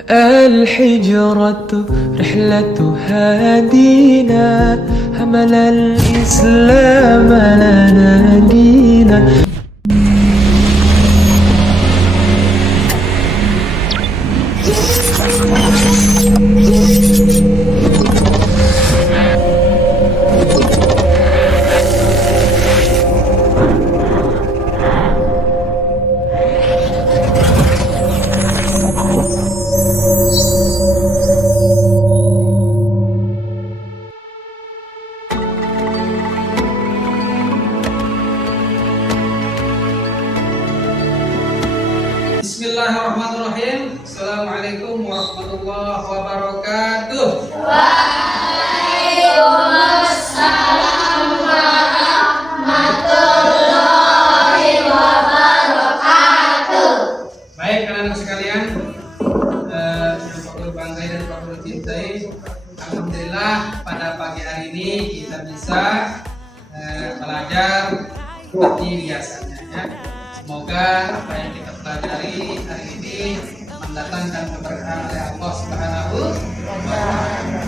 الحجرة رحلة هادينا حمل الإسلام لنا دينا. Bismillahirrahmanirrahim. Assalamualaikum warahmatullahi wabarakatuh. Waalaikumsalam warahmatullahi wabarakatuh. Baik anak-anak sekalian, yang patut banggai dan patut cintai, alhamdulillah pada pagi hari ini kita bisa belajar seperti biasanya ya. Semoga apa yang kita pelajari hari ini mendatangkan keberkahan oleh Allah Subhanahu wa Ta'ala.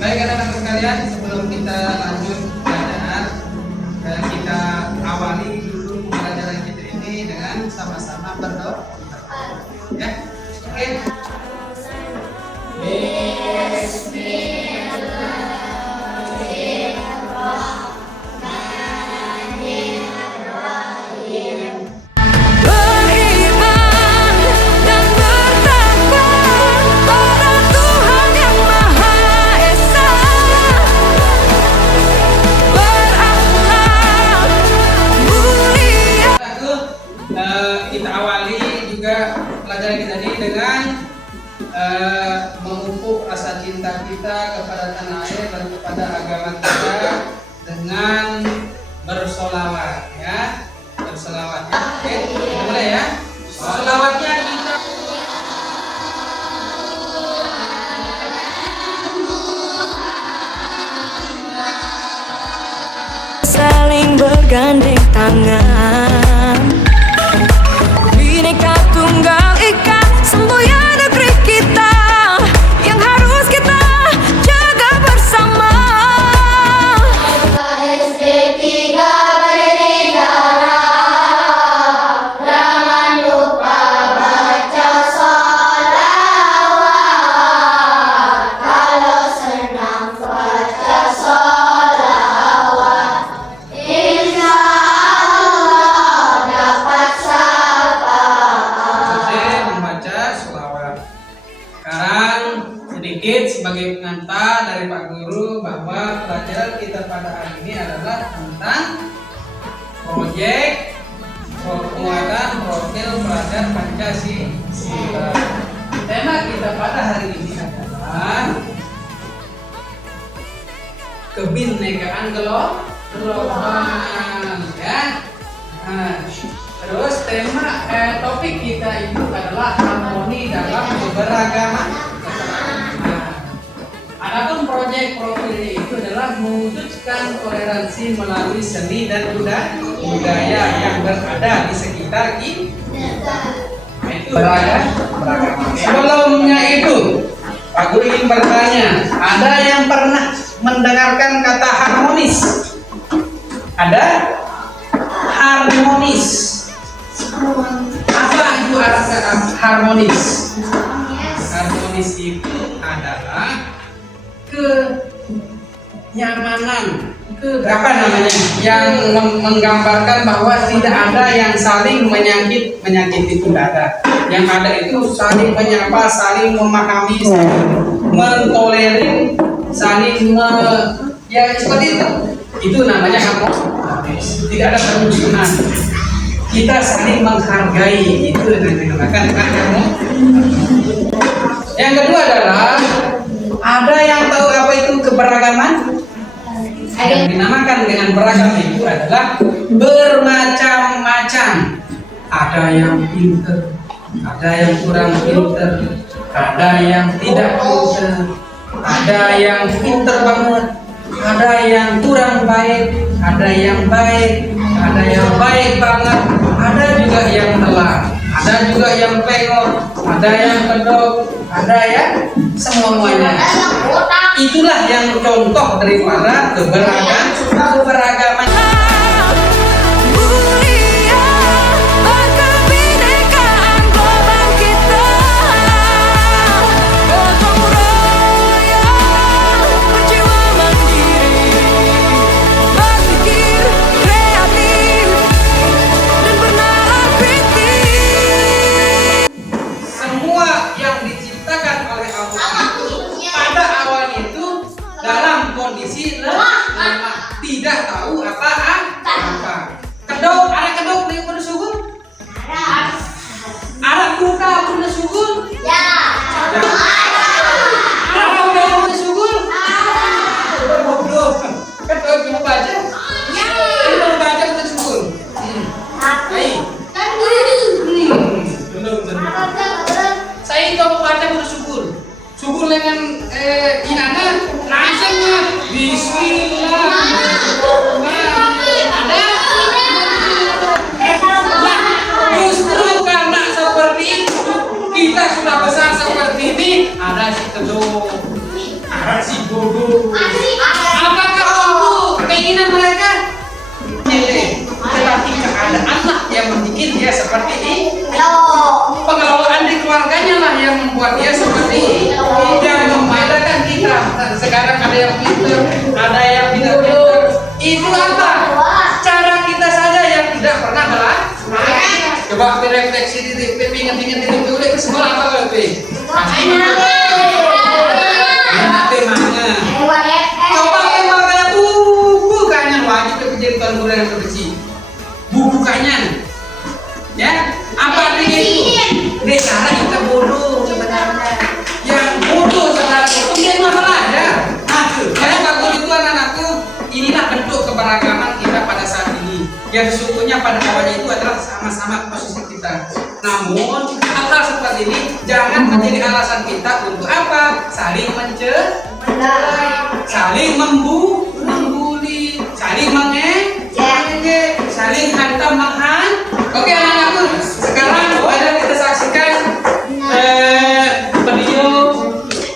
Baik anak-anak sekalian, sebelum kita lanjut belajar, kita awali dulu pembelajaran kita ini dengan sama-sama berdoa. Ya, oke. Kita awali juga pelajaran kita ini dengan memupuk rasa cinta kita kepada tanah air dan kepada agama kita dengan bersolawat ya, bersolawat ya. Oke, mulai ya. Solawatnya kita saling bergandeng tangan, Bhinneka Tunggal Ika semboyan negeri kita yang harus kita jaga bersama. SD 3 bernegara, jangan lupa baca sholawat. Kalau senang baca sholawat, insya Allah dapat syafaat. selesai membaca sholawat. Sekarang sedikit sebagai pengantar dari Pak Guru bahwa pelajaran kita pada hari ini adalah tentang proyek penguatan profil pelajar Pancasila. Tema kita pada hari ini adalah kebinekaan global ya. Nah, terus topik kita itu adalah harmoni dalam keberagaman. Adapun proyek profil itu adalah mewujudkan toleransi melalui seni dan budaya yang berada di sekitar kita. Nah, itu beragam. Sebelumnya itu, Pak Guru ingin bertanya, ada yang pernah mendengarkan kata harmonis? Ada? Harmonis. Apa itu arti harmonis? Harmonis itu adalah kenyamanan, apa namanya, yang menggambarkan bahwa tidak ada yang saling menyakiti, tidak ada. Yang ada itu saling menyapa, saling memahami, saling mentolerir, ya seperti itu. Itu namanya harmonis. Tidak ada permusuhan. Kita saling menghargai, itu yang dinamakan harmonis. Yang kedua adalah ada yang tahu apa itu keberagaman? Yang dinamakan dengan beragam itu adalah bermacam-macam. Ada yang pinter, ada yang kurang pinter, ada yang tidak pinter, ada yang pinter banget, ada yang kurang baik, ada yang baik, ada yang baik banget, ada juga yang telat, ada juga yang pengok, ada yang kedok, ada yang semuanya. Itulah yang contoh daripada keberagaman. Mulia berkebinekaan gelombang kita, gotong royong berjiwa mandiri, berpikir kreatif dan bernalar kritis. Semua yang diciptakan oleh Allah itu pada awalnya itu dalam kondisi lemah, tidak tahu apa-apa. Kedok, ada kedok nih pun sugun. Ada kuda pun sugun. Ada kuda pun sugun. Goblok. Kedok cuma baca. Cuma baca pun sugun. Baik. Saya itu mau baca pun sugun. Sugun dengan inana langsungnya Bismillahirrahmanirrahim. Justru karena seperti itu kita sudah besar seperti ini. Ada si kedok, ada si bodoh. Apakah itu keinginan mereka? Tetapi keadaanlah yang membuat dia seperti ini. Pengelolaan di keluarganya lah yang membuat dia seperti ini. Yang membedakan kita. Sekarang ada yang pintar, ada yang tidak pintar. Itu apa? Cara kita saja yang tidak pernah belajar. Coba refleksi di ingat-ingat itu udah ke sekolah apa kalau coba makanya buku kanyan wajib jadi tuan guru yang kecil. Buku kanyan, ya apa artinya itu? Cara kita bodoh sebenarnya. Yang bodoh sebenarnya itu dia nggak belajar. Kayak bagus itu anak-anakku. Inilah bentuk keberagaman kita pada saat ini. Yang sesungguhnya pada awalnya itu adalah sama-sama posisi kita. Namun hal-hal seperti ini jangan menjadi alasan kita untuk apa? Saling saling membuli, saling mengejek, saling hantam-menghan. Oke anak-anakku, sekarang ada kita saksikan video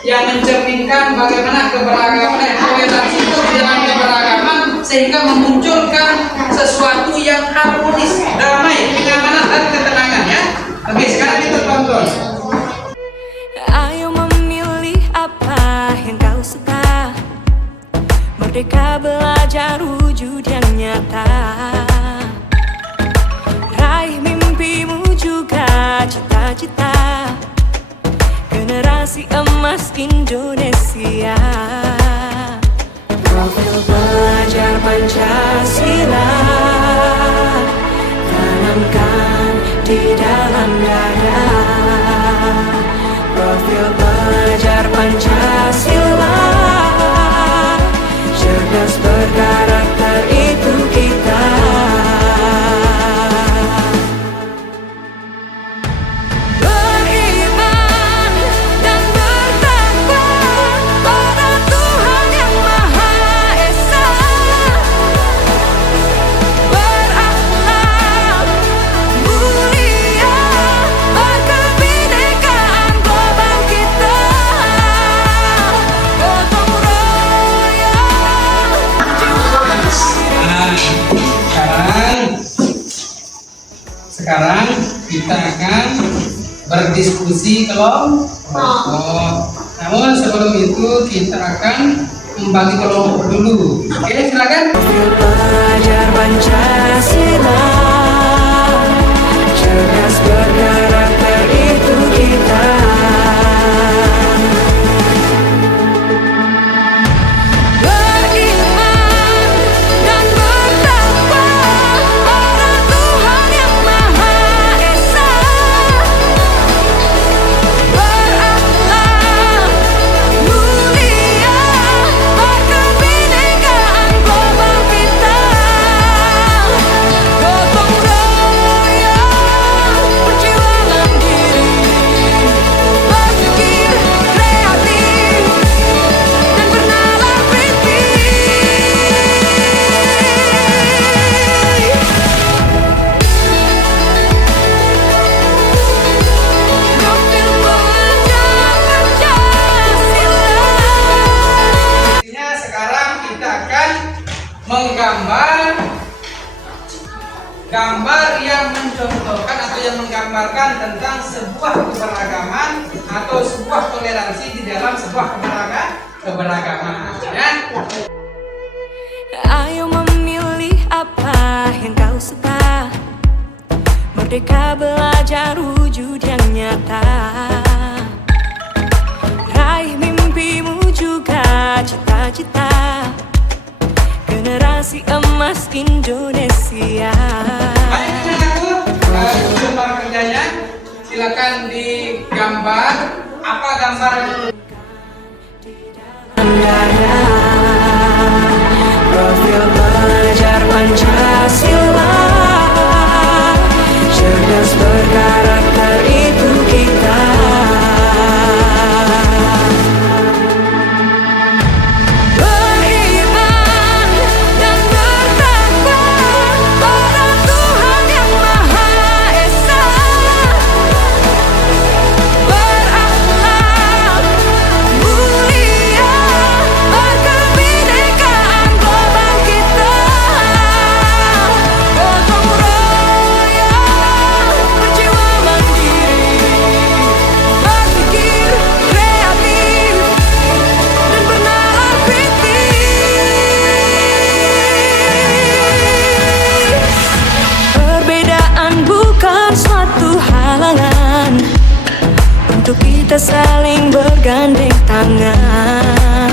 yang mencerminkan bagaimana keberagaman toleransi itu dalam keberagaman sehingga memunculkan sesuatu yang harmonis, damai, kenyamanan dan ketenangan ya. Oke, sekarang kita tonton. Ayo memilih apa yang kau suka, merdeka belajar wujud yang nyata. Raih mimpimu juga cita-cita, generasi emas Indonesia. Profil belajar Pancasila tanamkan di dalam dada. Profil belajar Pancasila, cerdas berkarakter itu kita. Beriman dan bertakwa pada Tuhan yang Maha Esa, berakhlak mulia berkebinekaan gelombang kita, gotong royong jiwa mandiri. Sekarang kita akan berdiskusi kelompok. Namun sebelum itu kita akan membagi kelompok dulu. Oke, silakan. Profil belajar Pancasila, cerdas berkarakter itu kita. Beriman dan bertakwa pada Tuhan yang Maha Esa, berakhlak mulia berkebinekaan gelombang kita, gotong royong berjiwa mandiri, gambar yang mencontohkan atau yang menggambarkan tentang sebuah keberagaman atau sebuah toleransi di dalam sebuah keberagaman. Ya. Ayo memilih apa yang kau suka. Merdeka belajar wujud yang nyata. Raih mimpimu juga cita-cita. Generasi emas Indonesia. Ayo aku gambar kerjanya. Silakan digambar. Apa gambar? Dada, profil pelajar Pancasila, cerdas berkarakter itu kita. Beriman dan bertakwa pada Tuhan yang Maha Esa, berakhlak mulia, berkebinekaan global kita. Gotong royong, berjiwa mandiri, berpikir kreatif dan bernalar kritis. Perbedaan bukan suatu halangan untuk kita saling bergandeng tangan.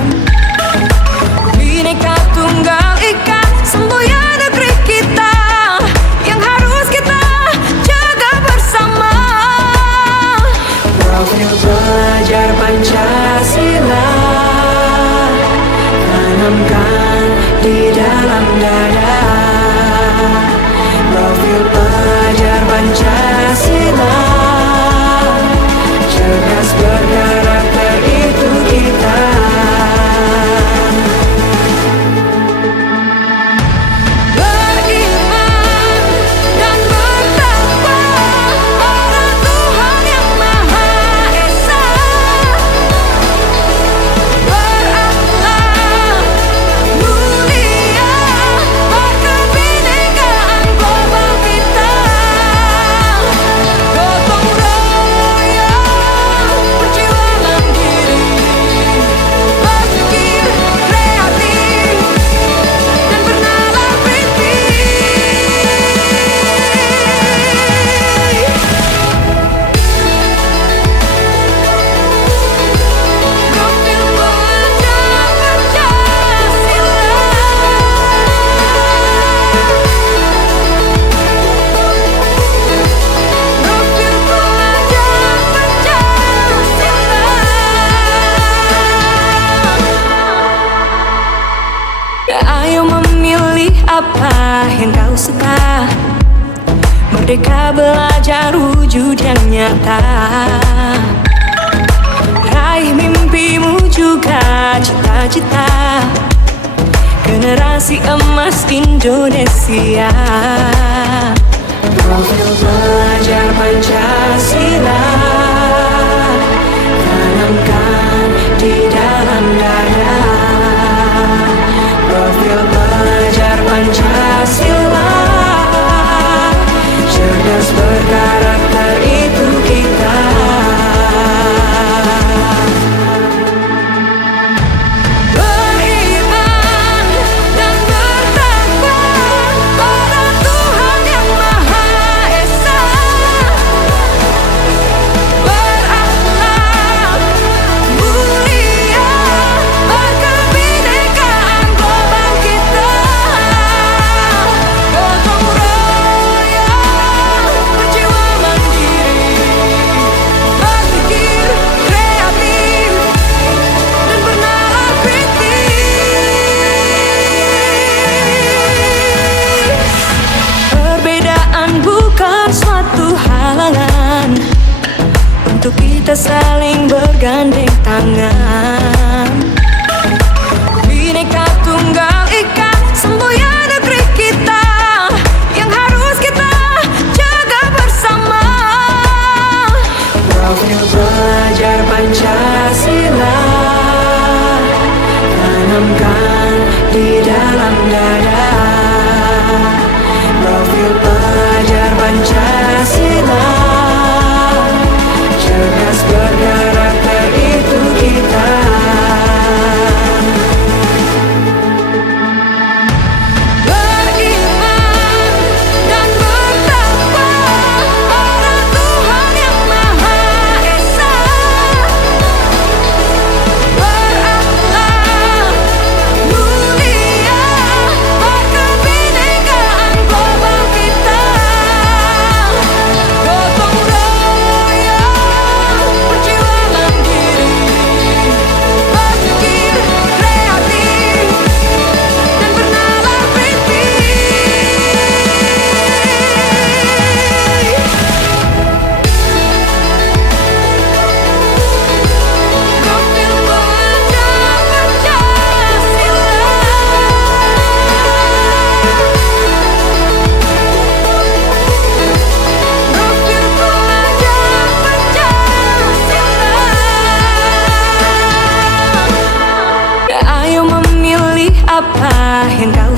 Bineka Tunggal Ika, semboyan negeri kita yang harus kita jaga bersama. Profil belajar Pancasila, tanamkan di dalam dada. Profil pelajar Pancasila, cerdas berkarakter itu kita. Beriman dan bertakwa pada Tuhan yang Maha Esa, berakhlak mulia, berkebinekaan global kita. Gotong royong, berjiwa mandiri, berpikir kreatif dan bernalar kritis. Profil pelajar Pancasila, profil pelajar Pancasila. Ayo memilih apa yang kau suka. Merdeka belajar wujud yang nyata. Raih mimpimu juga cita-cita. Generasi emas Indonesia. Profil belajar Pancasila, tanamkan di dalam dada. Profil pelajar Pancasila, cerdas berkarakter itu kita. Beriman dan bertakwa pada Tuhan yang Maha Esa, berakhlak mulia, berkebinekaan global kita. Gotong royong, berjiwa mandiri, berpikir kreatif dan bernalar kritis. Perbedaan bukan suatu halangan untuk kita saling bergandeng tangan. Bineka Tunggal Ika, semboyan negeri kita yang harus kita jaga bersama. Profil belajar Pancasila, tanamkan di dalam dada. Profil pelajar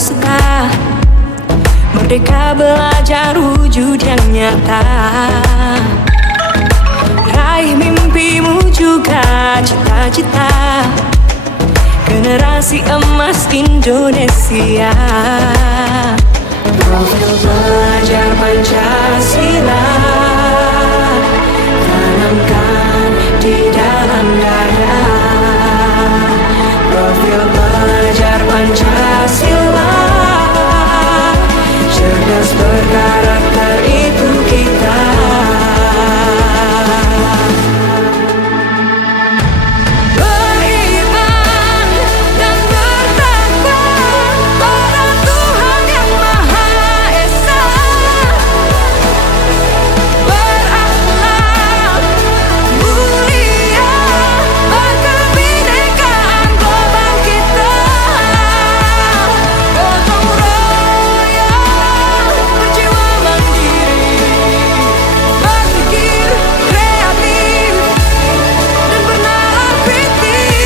suka. Merdeka belajar wujud yang nyata. Raih mimpimu juga cita-cita. Generasi emas Indonesia. Profil belajar Pancasila tanamkan di dalam dada. Profil belajar Pancasila, cerdas berkarakter itu kita. Beriman dan bertakwa pada Tuhan yang Maha Esa. Berakhlak mulia, berkebinekaan global kita. Gotong royong, berjiwa mandiri, berpikir kreatif dan bernalar kritis.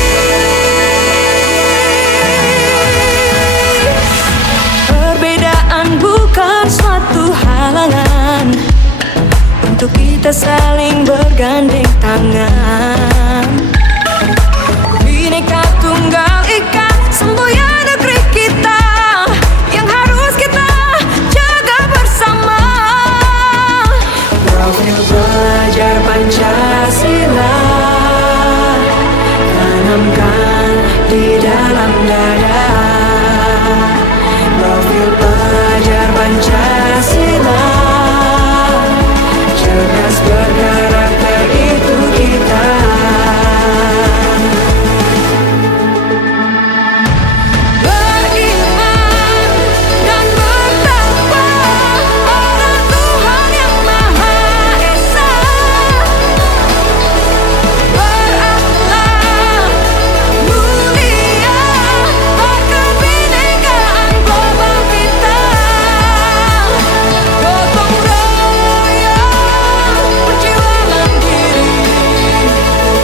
Perbedaan bukan suatu halangan untuk kita saling bergandeng tangan. Bhinneka Tunggal Ika, semboyan negeri kita yang harus kita jaga bersama. Profil belajar Pancasila tanamkan di dalam dada. Profil belajar Pancasila, cerdas berkarakter itu kita. Beriman dan bertakwa pada Tuhan yang Maha Esa. Berakhlak mulia, berkebinekaan global kita. Gotong royong, berjiwa mandiri,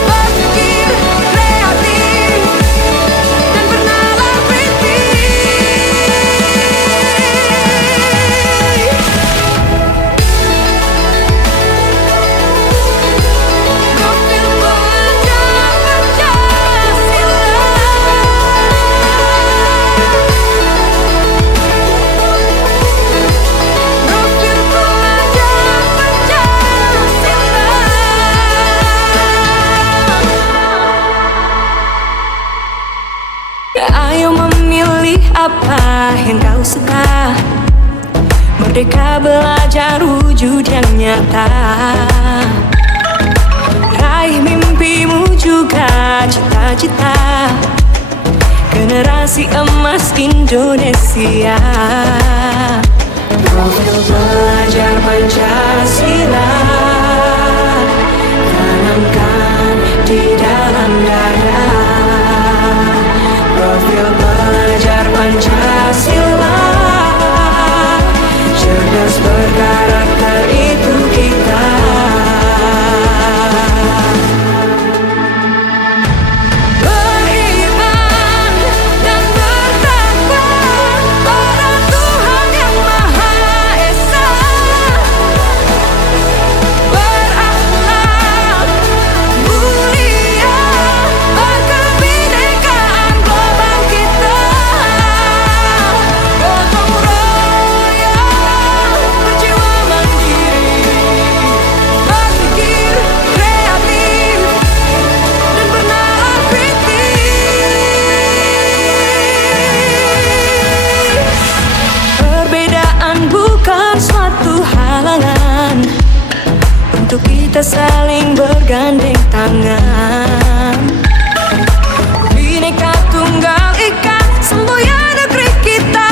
berpikir kreatif dan bernalar kritis. Profil belajar Pancasila. Profil belajar Pancasila. Ayo memilih apa yang kau suka. Merdeka belajar wujud yang nyata. Raih mimpimu juga cita-cita. Generasi emas Indonesia. Profil belajar Pancasila tanamkan di dalam dada. Profil belajar Pancasila, cerdas berkarakter itu kita. Beriman dan bertakwa pada Tuhan yang Maha Esa. Berakhlak mulia, berkebinekaan global kita. Gotong royong, berjiwa mandiri, berpikir kreatif dan bernalar kritis. Perbedaan bukan suatu halangan untuk kita saling bergandeng tangan. Bhinneka Tunggal Ika, semboyan negeri kita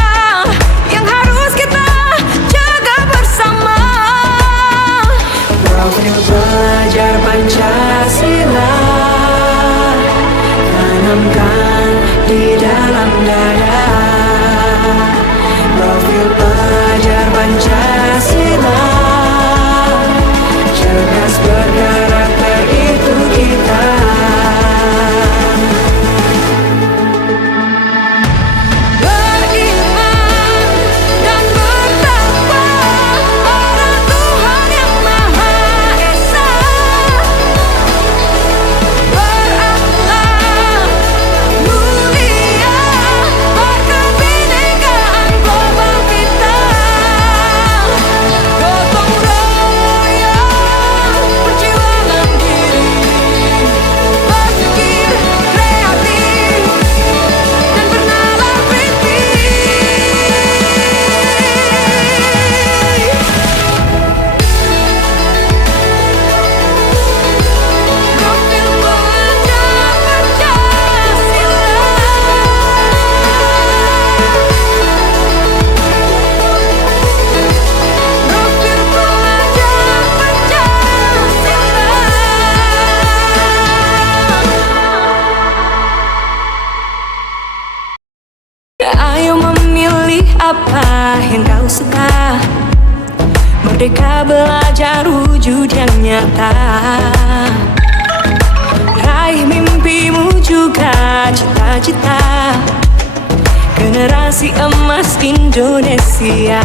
yang harus kita jaga bersama. Profil belajar Pancasila tanamkan di dalam dada. Profil belajar Pancasila, cerdas berkarakter itu kita. apa yang kau suka. Merdeka belajar wujud yang nyata. Raih mimpimu juga cita-cita. Generasi emas Indonesia.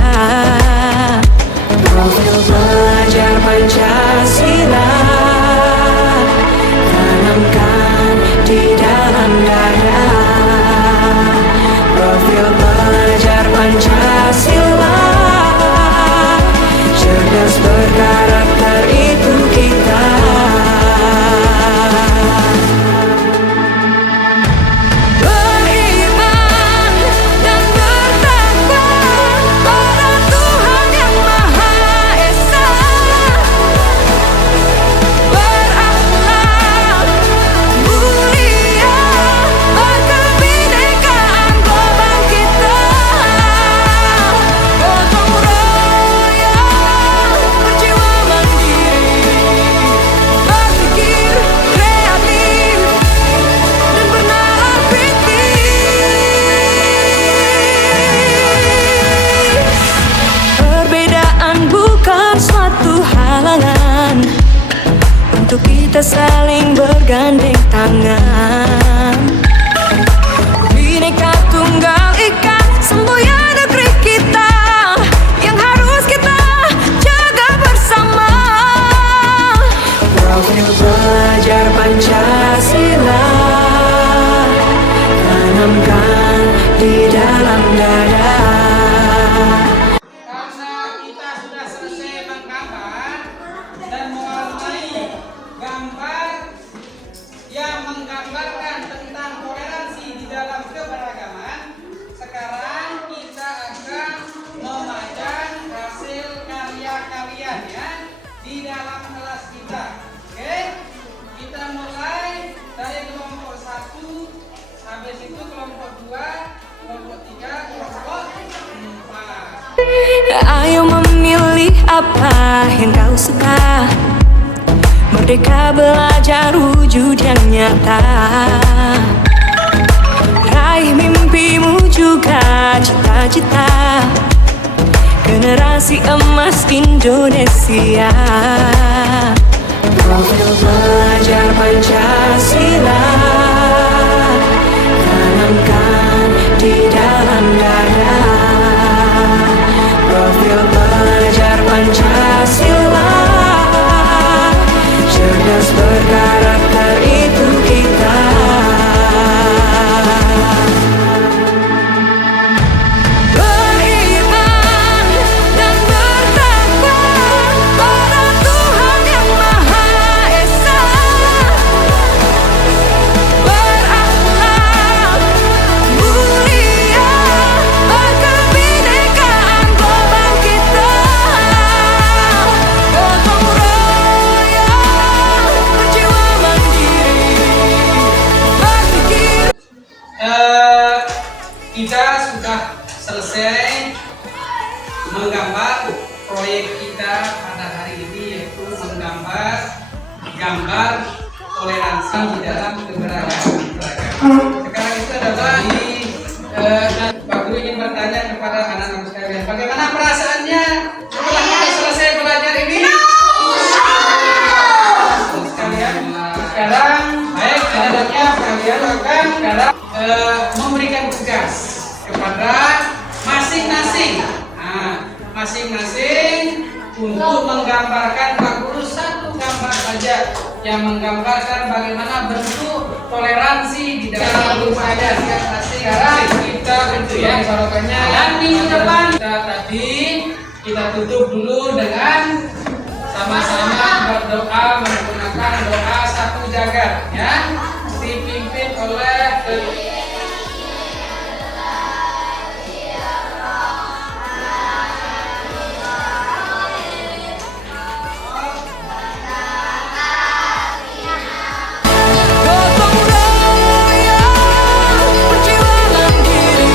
Profil belajar Pancasila tanamkan di dalam dada. Profil belajar Pancasila, cerdas berkarakter itu kita. Beriman dan bertakwa pada Tuhan yang Maha Esa. Berakhlak mulia, berkebinekaan global kita. Gotong royong, berjiwa mandiri, berpikir kreatif dan bernalar kritis. Perbedaan bukan suatu halangan untuk kita saling bergandeng tangan. Bineka Tunggal Ika, semboyan negeri kita yang harus kita jaga bersama. Profil belajar Pancasila tanamkan di dalam dada. Karena kita sudah selesai menggambar dan mewarnai gambar yang menggambarkan tentang toleransi di dalam keberagaman, sekarang kita akan memajang hasil karya kalian ya di dalam kelas kita. Oke, kita mulai dari kelompok 1, habis itu kelompok 2, kelompok 3, kelompok 4. Ayo memilih apa yang kau suka. Merdeka belajar wujud yang nyata. Raih mimpimu juga cita-cita. Generasi emas Indonesia. Profil belajar Pancasila tanamkan di dalam dada. Profil belajar Pancasila, cerdas berkarakter itu kita. Beriman dan bertakwa pada Tuhan yang Maha Esa. Berakhlak mulia, berkebinekaan global kita. Gotong royong, berjiwa mandiri, berpikir. Kita sudah selesai menggambar proyek kita pada hari ini, yaitu menggambar gambar toleransi di dalam keberagaman. Sekarang itu adalah Pak Guru ingin bertanya kepada anak-anak sekalian, bagaimana perasaannya setelah kita selesai belajar ini? Sekalian, sekarang baik caranya kalian akan sekarang memberikan tugas kepada masing-masing. Nah, masing-masing untuk menggambarkan Pak Guru satu gambar saja yang menggambarkan bagaimana bentuk toleransi di dalam rumah saja. Sekarang kita itu ya sorotannya. Dan minggu depan kita tutup dulu dengan sama-sama berdoa menggunakan doa satu jagat ya, dipimpin oleh Gotong royong, berjiwa mandiri,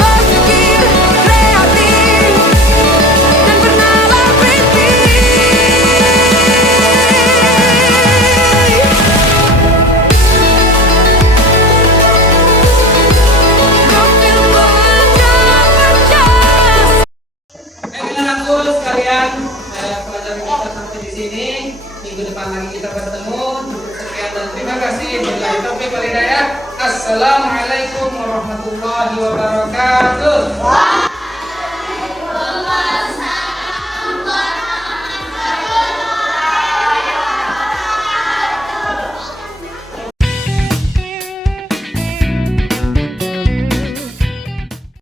berpikir kreatif dan bernalar kritis. pelajaran kita sampai di sini. Minggu depan lagi kita bertemu. Sekian dan terima kasih. Billahi taufiq wal hidayah. Assalamualaikum warahmatullahi wabarakatuh.